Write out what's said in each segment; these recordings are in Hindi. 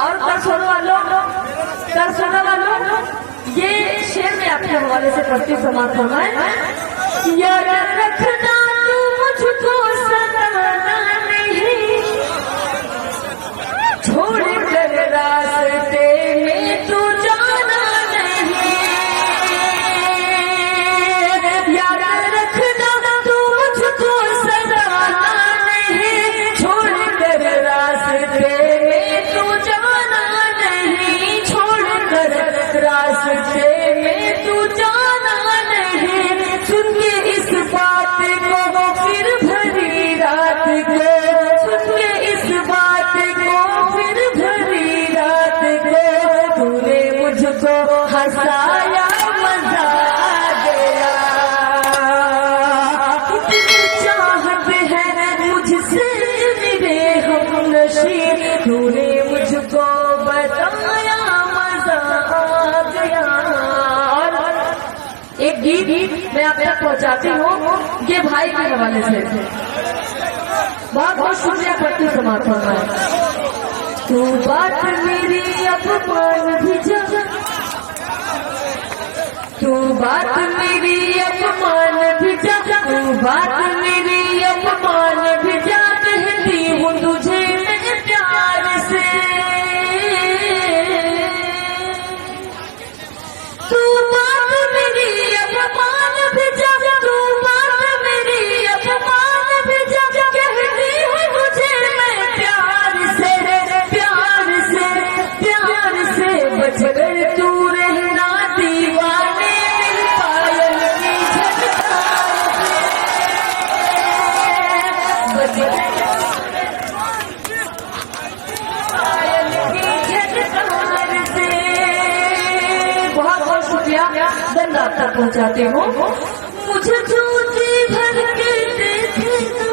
और दर्शकों वालों, ये शेर में आपके हवाले से पढ़ती समाप्त होना है। यार रखना तू मुझको सताना नहीं, छोड़ कर रास्ते में तू जाना नहीं। यार रखना तू मुझको सताना नहीं, छोड़ कर रास्ते में तू जाना नहीं, छोड़ कर रास्ते में तू जाना नहीं। सुन के इस बात को फिर भरी रात को, सुन के इस बात को फिर भरी रात को, तूने मुझको हंसाया मजा आ गया। कितनी चाहत है मुझसे मेरे हमनशी, तूने मुझको बताया मजा आ गया। एक गीत मैं आप तक पहुंचाती हूँ, ये भाई के हवाले से। बहुत बहुत शुक्रिया पढ़ती समाप्त होना है। तू बात मेरी अपमान भी जा, तू बात मेरी अपमान भी जा, तू बात मेरी अपमान भी जा, कहती हूँ तुझे मैं प्यार से। तू बात मेरी अपमान भी जा, तू बात मेरी अपमान भी जा, कहती हूँ तुझे मैं प्यार से, प्यार से, प्यार से। बच कर तू रहना दीवाने मिल पायल की झटकार से, बच पायल की झटकार से। बहुत बहुत शुक्रिया, धन्यवाद तक पहुंचाती हूँ। मुझे जो जी भर के देखेगा,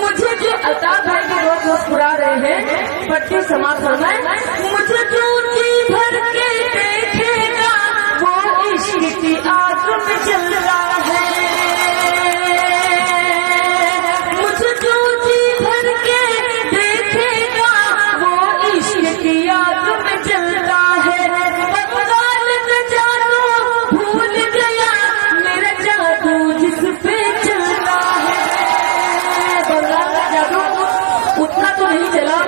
मुझे जो अल्ताफ भाई के बहुत मुस्कुरा रहे हैं, पट्टी समाप्त होना है। मुझे जो जी भर के देखेगा, वो इश्क की आग में जल रहा है। मुझे जो जी भर के देखेगा, वो इश्क की आग में जल रहा है। बंगाल का जादू भूल गया, मेरा जादू जिस पे चल रहा है। बंगाल का जादू उतना तो नहीं चला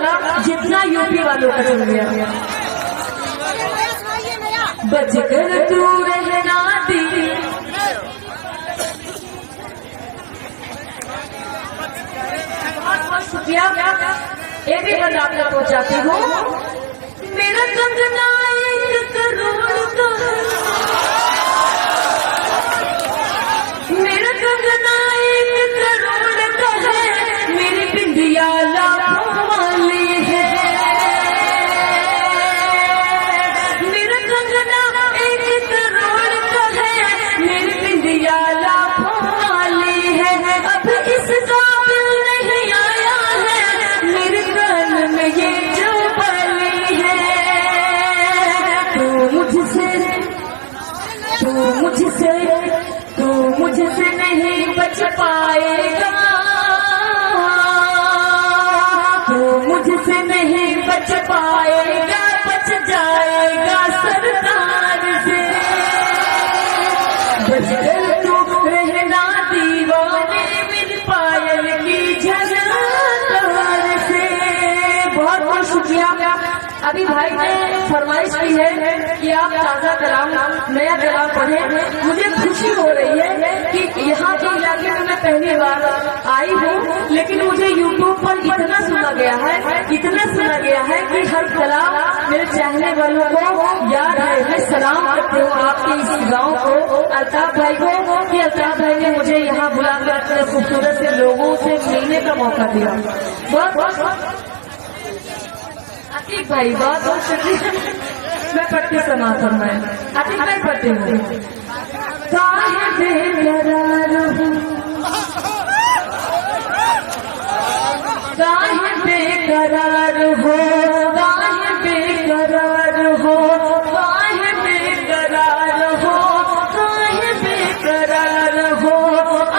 जितना यूपी वालों का चल गया। बच कर तू रहना दी, शुक्रिया। एक भी बंदा आप तक पहुंचाती हूँ। मेरा कंगना 1 करोड़ का है, मेरा कंगना 1 करोड़ का है, मेरी बिंदिया लाखों वाली है। मेरा कंगना 1 करोड़ का है, मेरी बिंदिया लाखों वाली है। अब इस काबिल नहीं आया है मेरे कान में ये जो बली है। तू मुझसे नहीं बच पाएगा, तू मुझसे नहीं बच पाएगा, बच जाएगा सरकार से। बच कर तू रहना दीवाने मिल पायल की झलकार से। बहुत बहुत शुक्रिया। अभी भाई ने फरमाइश की है कि आप ताजा कलाम, नया कलाम पढ़ें। मुझे खुशी हो रही है कि यहाँ के इलाके में मैं पहली बार आई हूँ, लेकिन मुझे यूट्यूब पर इतना सुना गया है कि हर कलाम मेरे चाहने वालों को याद है। मैं सलाम करती हूँ आपके इस गाँव को, अल्ताफ भाई को, कि अल्ताफ भाई ने मुझे यहाँ बुलाकर अपने खूबसूरत से लोगों से मिलने का मौका दिया। बहुत बहुत आतिक भाई, बहुत बहुत शुक्रिया। मैं पढ़ती समाप्त करना है। आतिक भाई पढ़ती हूँ। काहे बेकरार हूँ, काहे बेकरार हो, काहे बेकरार हो, काहे बेकरार हो, काहे बेकरार हो।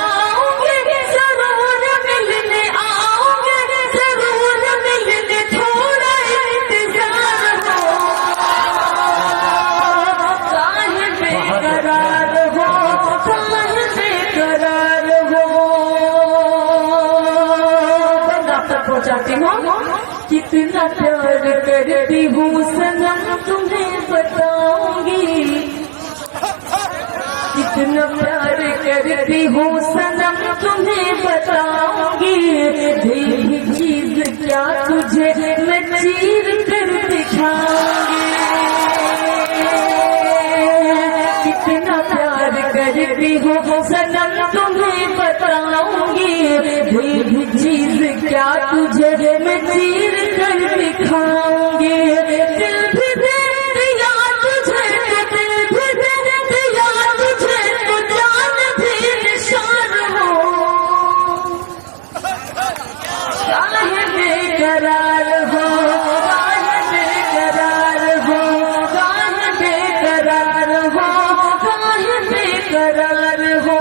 आओगे जरूर मिलने, आओगे जरूर पहुंचाती हूँ। कितना प्यार करती हूँ सनम तुम्हें बताऊंगी, कितना प्यार करती हूँ सनम तुम्हें बताऊंगी। देखी चीज क्या तुझे मैं चीर कर दिखाऊंगी, कितना प्यार करती हूँ सनम तुम्हें बताऊंगी। देखी चीज क्या तुझे मैं चीर कर दिखाऊंगी। दिल भी दे दिया तुझे, दिल भी दे दिया तुझे, तो जान भी निशान हो। काहे बेकरार हो, काहे बेकरार हो, काहे बेकरार हो, काहे बेकरार हो।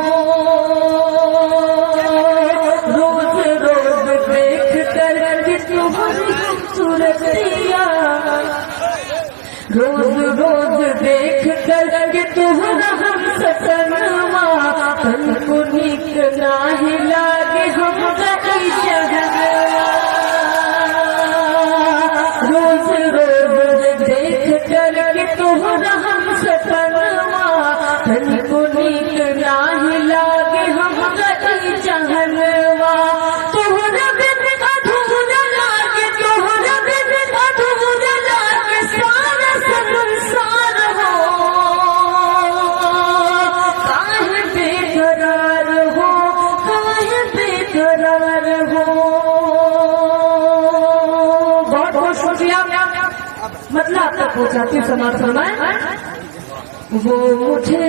रोज रोज देख कर तुम्हारी खूबसूरतिया, रोज रोज देख कर तुम्हारा हम सपनवा, तन को नीक नाही लागे हम गई जहनवा। रोज रोज देख कर तुम्हारा हम सपनवा, तन को नीक नाही लागे हम गई जहनवा। तोहरा बिन अधूरा लागे, तोहरा बिन अधूरा लागे सारा संसार हो। काहे बेकरार हो, काहे बेकरार हो। बहुत बहुत शुक्रिया। मतलब आप तक पहुंचाती हूँ समाज फरमाए। वो मुझे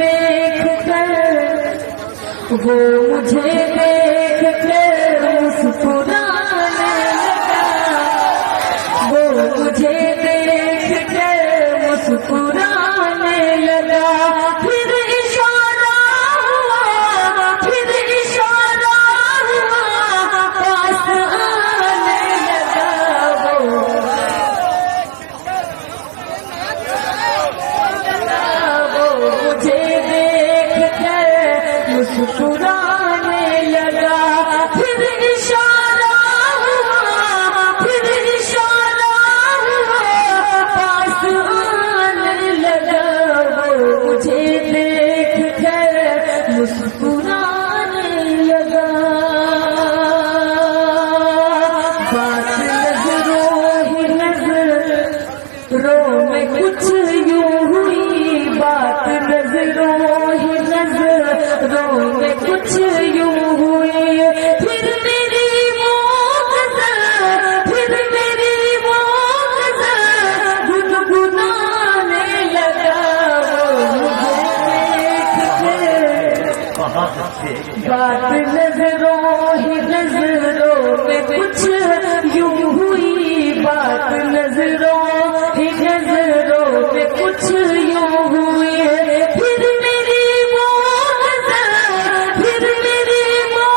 देख कर, वो मुझे देख कर मुस्कुराने लगा, वो मुझे देख कर मुस्कुराने लगा। फिर इशारा हुआ, फिर इशारा हुआ, पास आने लगा। वो मुझे देख कर मुस्कुराने लगा। फिर इशारा हुआ, फिर इशारा हुआ, पास आने लगा। वो मुझे देख कर मुस्कुराने लगा। बात नजरों ही नजरों में कुछ यूं हुई, बात नजरों ही नजरों में कुछ यूं हुई। फिर मेरी वो गज़ल, फिर मेरी वो गज़ल गुनगुनाने लगा। वो मुझे देख के, बात नजरों ही नजरों में कुछ यूं हुई, बात नजरों ही नजरों में कुछ यूं हुई। फिर मेरी वो गज़ल, फिर मेरी वो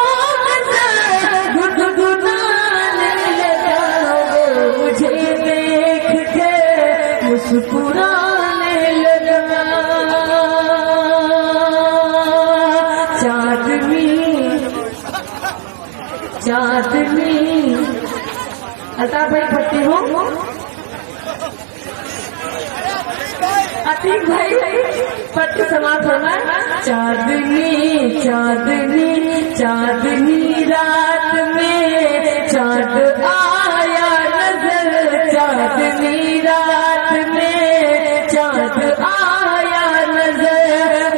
गज़ल गुनगुनाने लगा। वो मुझे देख के मुस्कुराने लगा। चांदनी चांदनी अता भाई भट्टी हो, अतीक भाई पट्टी समाज फरमाए। चांदनी चांदनी चांदनी रात में चांद आया नजर, चांदनी रात में चांद आया नजर।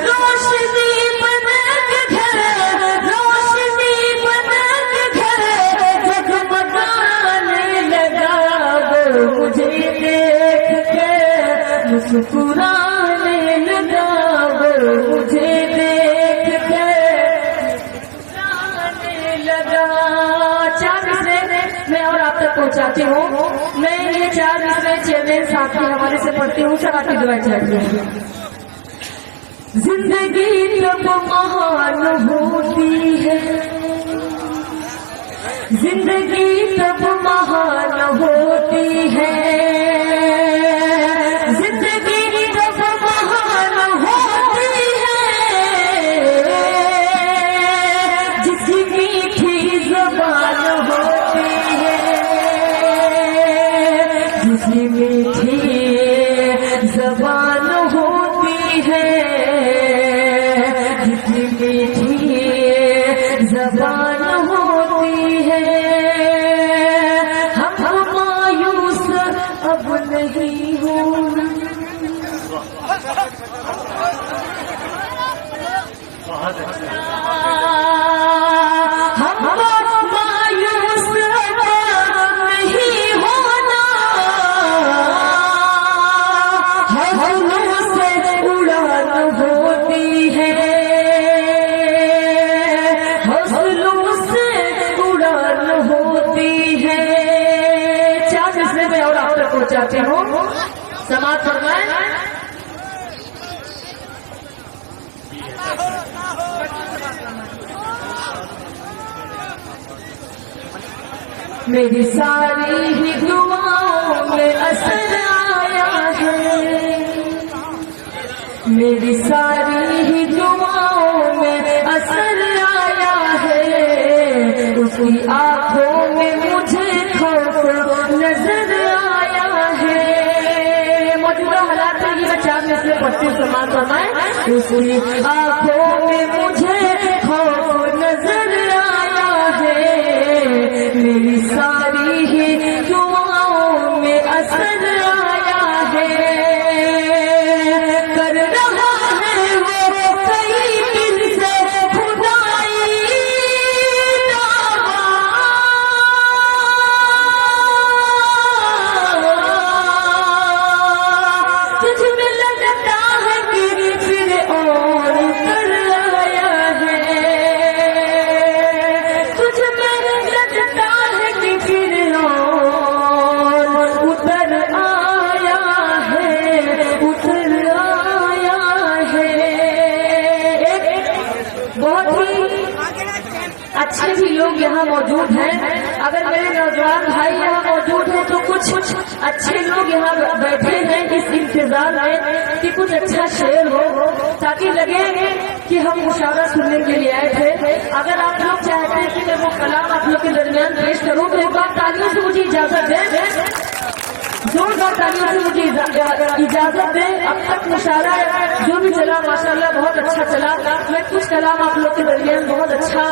रोशनी बन के घर, रोशनी बन के घर जगमगाने लगा। वो मुझे देख के मुस्कुराने लगा। वो मुझे देख के मुस्कुराने लगा। 4 मिसरे मैं और आप तक पहुंचाती हूँ। मैं ये 4 मिसरे चेमें साथी हमारे से पढ़ती हूँ, सब आपकी दुआ चाहती हूँ। जिंदगी तब महान होती है, जिंदगी तब महान होती है, जिंदगी तब महान होती है, है, जितनी मीठी ज़बान होती है, हम मायूस अब नहीं होंगे। चाहते हो समाज फरमाए। मेरी सारी ही दुआओं में असर आया है, मेरी सारी ही दुआओं में असर आया है, उसकी आंखों में मुझे खौफ नजर आया है। मौजूदा हालात में ये बच्चा में पढ़ती समाज फरमाए, उसकी आंखों में मुझे खौफ नजर आया है, मेरी सारी ही दुआओं में असर आया है। कर रहा है वो कई दिन से खुदाई तुझ में लगता है कि फिर और कर आया है, तुझ में लगता है कि फिर और उतर आया है, उतर आया है। बहुत ही अच्छे भी लोग यहाँ मौजूद हैं। अगर मेरे नौजवान भाई यहाँ मौजूद हैं तो कुछ अच्छे लोग यहाँ बैठे हैं इस इंतजार में कि कुछ अच्छा शेर हो, ताकि लगे कि हम मुशावरा सुनने के लिए आए थे। अगर आप लोग चाहते हैं कि मैं वो कलाम आप लोग के दरमियान पेश करूँ तो एक बार तालियों से मुझे इजाजत दें, जोरदार तालियों से मुझे इजाजत दें। अब तक मुशावरा जो भी चला माशाल्लाह बहुत अच्छा चला। मैं कुछ कलाम आप लोग के दरमियान बहुत अच्छा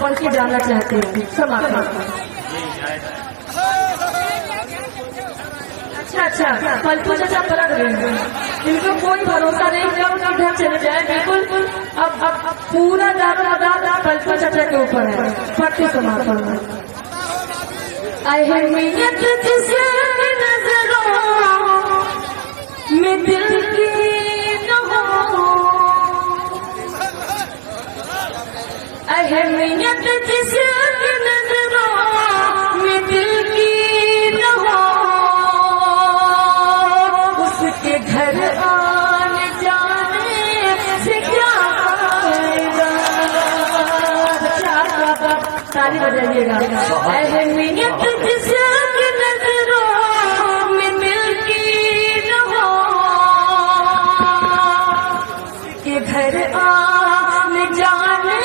पढ़ के जाना चाहती हूँ। समाप्त। अच्छा पलटू जैसा पलट रहे हैं, इनको कोई भरोसा नहीं कब किधर चले जाए। बिल्कुल अब पूरा दारोमदार पलटू चाचा के ऊपर है। पढ़ती समापन अहमियत जिसे नजरों में दिल की न हो, अहमियत जिसे नजरों में दिल की न हो, उसके घर आने जाने से क्या फायदा। ताली बजाइएगा। अहमियत जिसे नजरों में दिल की न हो, के घर आने जाने